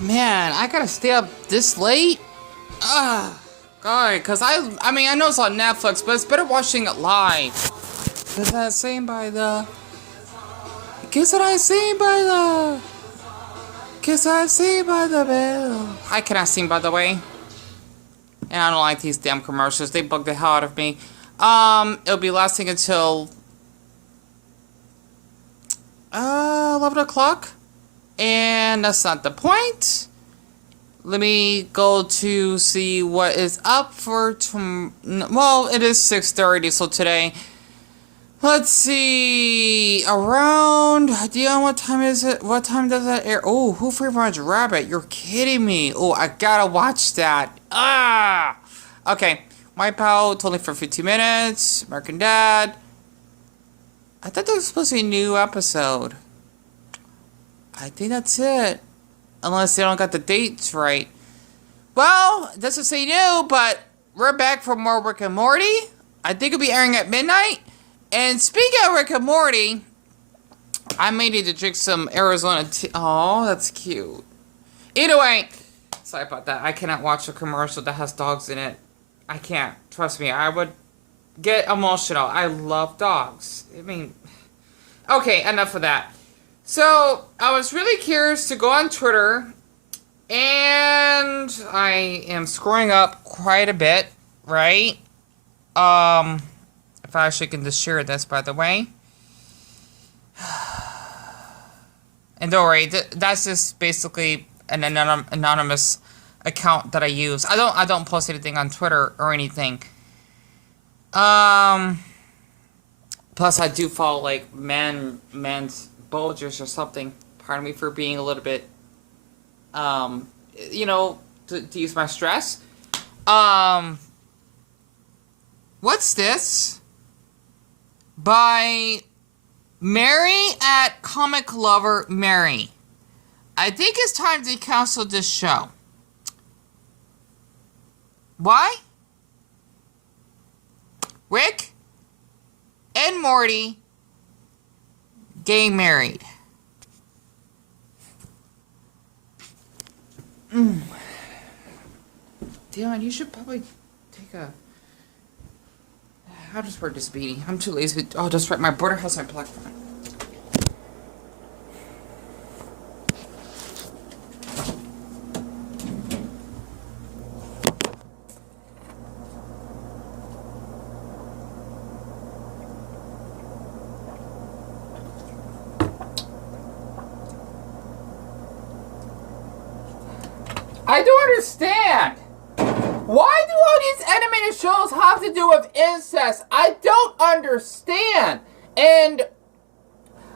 Man, I gotta stay up this late? God, cause I mean, I know it's on Netflix, but it's better watching it live. Cause I sing by the... Guess what I sing by the... Guess I sing by the bell. I cannot sing, by the way. And I don't like these damn commercials. They bug the hell out of me. It'll be lasting until... 11 o'clock? And that's not the point. Let me go to see what is up for well, it is 6:30, so today. Let's see. Around, Dion, what time is it? What time does that air? Oh, Who Framed Roger Rabbit? You're kidding me. Oh, I gotta watch that. Okay. Wipeout, only for 15 minutes. American Dad. I thought there was supposed to be a new episode. I think that's it. Unless they don't got the dates right. Well, it doesn't say new, but we're back for more Rick and Morty. I think it'll be airing at midnight. And speaking of Rick and Morty, I may need to drink some Arizona tea. Oh, that's cute. Either way, sorry about that. I cannot watch a commercial that has dogs in it. I can't. Trust me, I would get emotional. I love dogs. I mean, okay, enough of that. So, I was really curious to go on Twitter, and I am screwing up quite a bit, right? If I actually can just share this, by the way. And don't worry, that's just basically an anonymous account that I use. I don't post anything on Twitter or anything. Plus, I do follow, like, men's Bulgers or something. Pardon me for being a little bit, you know, to use my stress. What's this? By Mary at Comic Lover Mary. I think it's time to cancel this show. Why? Rick and Morty getting married. Dion, you should probably take a... How does word this beanie? I'm too lazy. Oh, that's right. My brother has my black phone. I don't understand. Why do all these animated shows have to do with incest? I don't understand. And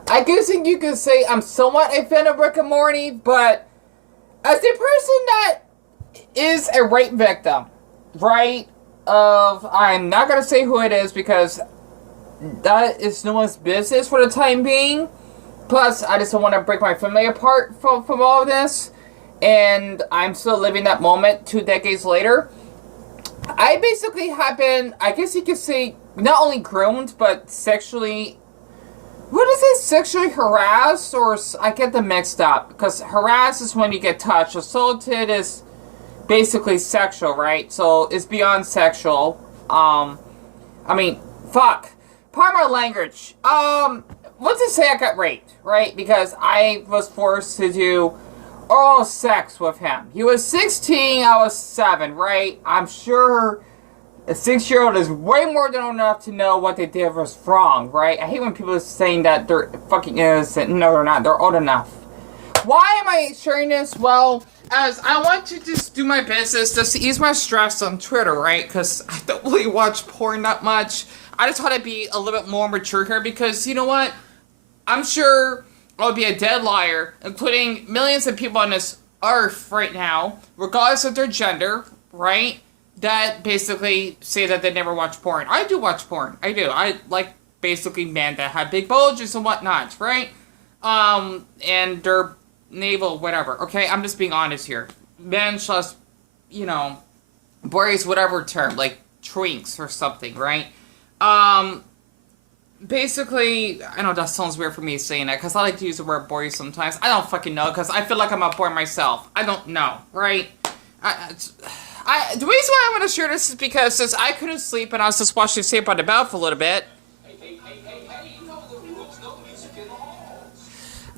I guess you could say I'm somewhat a fan of Rick and Morty, but as a person that is a rape victim, right? I'm not going to say who it is because that is no one's business for the time being. Plus, I just don't want to break my family apart from all of this. And I'm still living that moment 2 decades later. I basically have been, I guess you could say, not only groomed, but sexually... What is it? Sexually harassed? Or I get them mixed up. Because harassed is when you get touched. Assaulted is basically sexual, right? So it's beyond sexual. I mean, fuck. Pardon my language. Let's just say I got raped, right? Because I was forced to do oral sex with him. He was 16, I was 7, right? I'm sure a 6-year-old is way more than enough to know what they did was wrong, right? I hate when people are saying that they're fucking innocent. No, they're not. They're old enough. Why am I sharing this? Well, as I want to just do my business, just to ease my stress on Twitter, right? Because I don't really watch porn that much. I just want to be a little bit more mature here because, you know what? I'm sure I'll be a dead liar, including millions of people on this earth right now, regardless of their gender, right? That basically say that they never watch porn. I do watch porn. I do. I like basically men that have big bulges and whatnot, right? And their navel, whatever. Okay, I'm just being honest here. Men slash, you know, boys, whatever term, like twinks or something, right? basically, I know that sounds weird for me saying that, because I like to use the word boy sometimes. I don't fucking know, because I feel like I'm a boy myself. I don't know, right? The reason why I want to share this is because since I couldn't sleep and I was just watching Saved by the Bell for a little bit,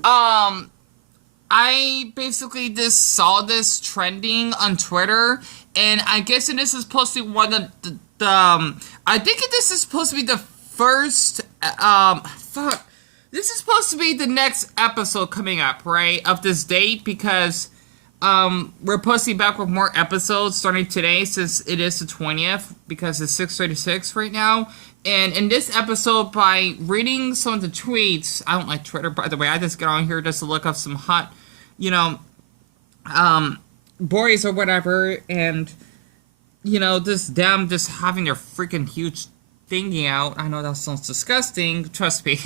um, I basically just saw this trending on Twitter, and I guess this is supposed to be one of I think this is supposed to be the first, fuck. This is supposed to be the next episode coming up, right, of this date, because, we're supposed to be back with more episodes starting today, since it is the 20th, because it's 6:36 right now. And in this episode, by reading some of the tweets, I don't like Twitter, by the way, I just get on here just to look up some hot, you know, boys or whatever, and, you know, just them just having their freaking huge thingy out. I know that sounds disgusting. Trust me.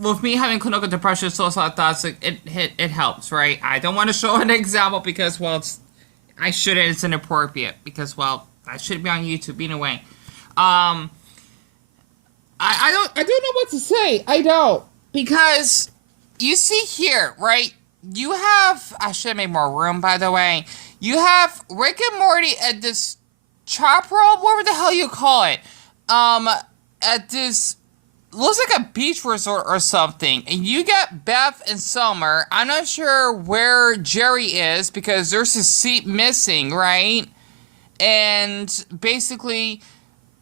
With me having clinical depression, suicidal thoughts, it helps, right? I don't want to show an example because, well, I shouldn't. It's inappropriate because, well, I shouldn't be on YouTube in a way. I don't know what to say. I don't, because you see here, right? You have, I should have made more room, by the way. You have Rick and Morty at this chop roll, whatever the hell you call it. At this, looks like a beach resort or something. And you got Beth and Summer. I'm not sure where Jerry is because there's his seat missing, right? And basically,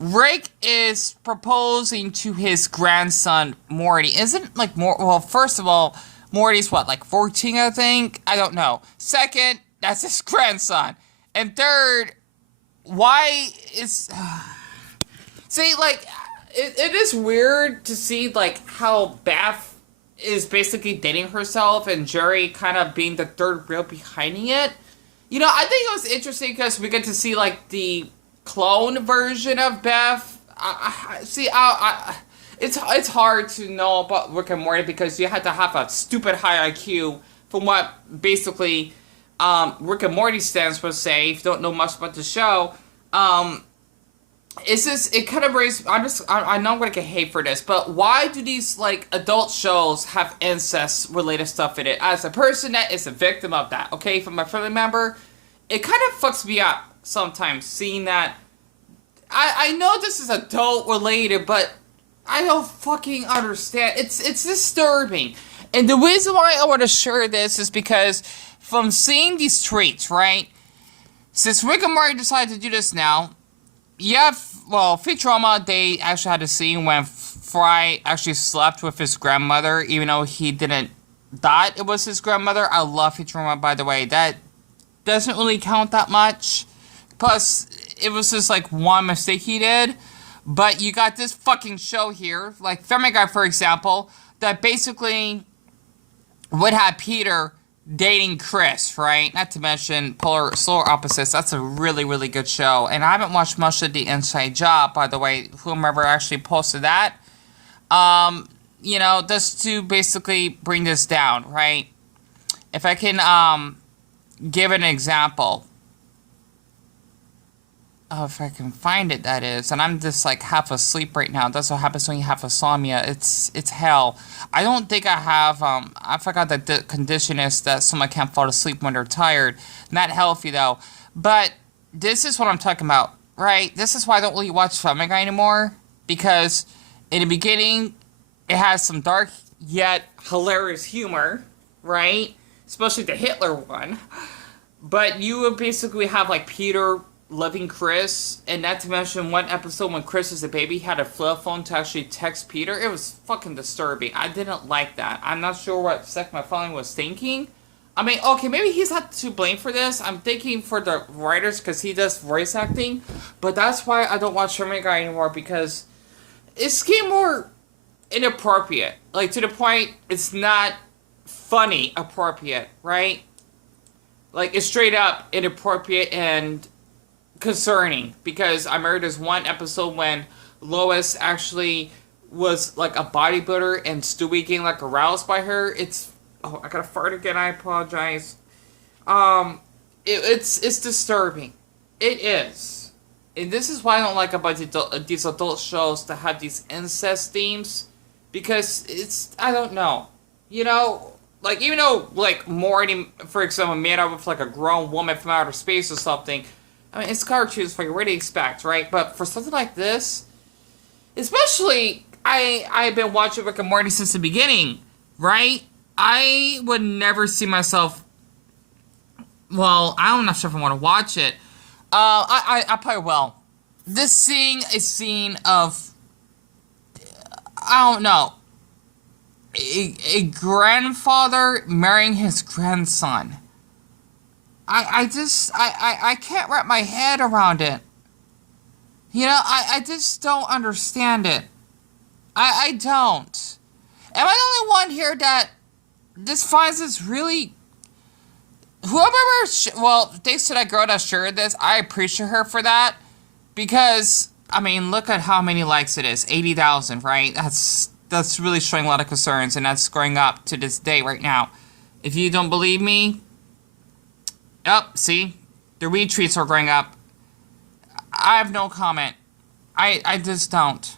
Rick is proposing to his grandson, Morty. Isn't, like, well, first of all, Morty's what, like 14, I think? I don't know. Second, that's his grandson. And third, why is... See, like, it is weird to see, like, how Beth is basically dating herself and Jerry kind of being the third wheel behind it. You know, I think it was interesting because we get to see, like, the clone version of Beth. It's hard to know about Rick and Morty because you had to have a stupid high IQ from what basically Rick and Morty stands for, say, if you don't know much about the show. It's just, it kind of raises, I know I'm gonna get hate for this, but why do these, like, adult shows have incest-related stuff in it? As a person that is a victim of that, okay, from my family member, it kind of fucks me up sometimes, seeing that. I know this is adult-related, but I don't fucking understand. It's disturbing. And the reason why I want to share this is because from seeing these tweets, right, since Rick and Morty decided to do this now, you have, well, Futurama, they actually had a scene when Fry actually slept with his grandmother, even though he didn't thought it was his grandmother. I love Futurama, by the way. That doesn't really count that much. Plus, it was just, like, one mistake he did. But you got this fucking show here, like Family Guy, for example, that basically would have Peter dating Chris, right? Not to mention Solar Opposites. That's a really, really good show. And I haven't watched much of The Inside Job, by the way, whomever actually posted that. You know, just to basically bring this down, right? If I can give an example. Oh, if I can find it, that is. And I'm just, like, half asleep right now. That's what happens when you have insomnia. It's hell. I don't think I have, I forgot that the condition is that someone can't fall asleep when they're tired. Not healthy, though. But this is what I'm talking about, right? This is why I don't really watch Family Guy anymore. Because in the beginning, it has some dark yet hilarious humor, right? Especially the Hitler one. But you would basically have, like, Peter loving Chris, and not to mention one episode when Chris was a baby, he had a flip phone to actually text Peter. It was fucking disturbing. I didn't like that. I'm not sure what Seth MacFarlane was thinking. I mean, okay, maybe he's not to blame for this. I'm thinking for the writers because he does voice acting, but that's why I don't watch Family Guy anymore, because it's getting more inappropriate. Like, to the point, it's not funny appropriate, right? Like, it's straight up inappropriate and concerning, because I remember there's one episode when Lois actually was like a bodybuilder and Stewie getting like aroused by her. Oh, I gotta fart again, I apologize. It's disturbing. It is. And this is why I don't like about these adult shows that have these incest themes. because it's, I don't know. You know, like, even though, like, Morty, for example, made out with, like, a grown woman from outer space or something, I mean, it's cartoons, like, what do you expect, right? But for something like this, especially, I've been watching Rick and Morty since the beginning, right? I would never see myself, well, I'm not sure if I want to watch it. I probably will. This seeing a scene of, I don't know, a grandfather marrying his grandson. I can't wrap my head around it. You know, I just don't understand it. I don't. Am I the only one here that this finds this really... Whoever... Well, thanks to that girl that shared this, I appreciate her for that. Because, I mean, look at how many likes it is. 80,000, right? That's really showing a lot of concerns, and that's going up to this day right now. If you don't believe me... Oh, see? The retweets are going up. I have no comment. I just don't.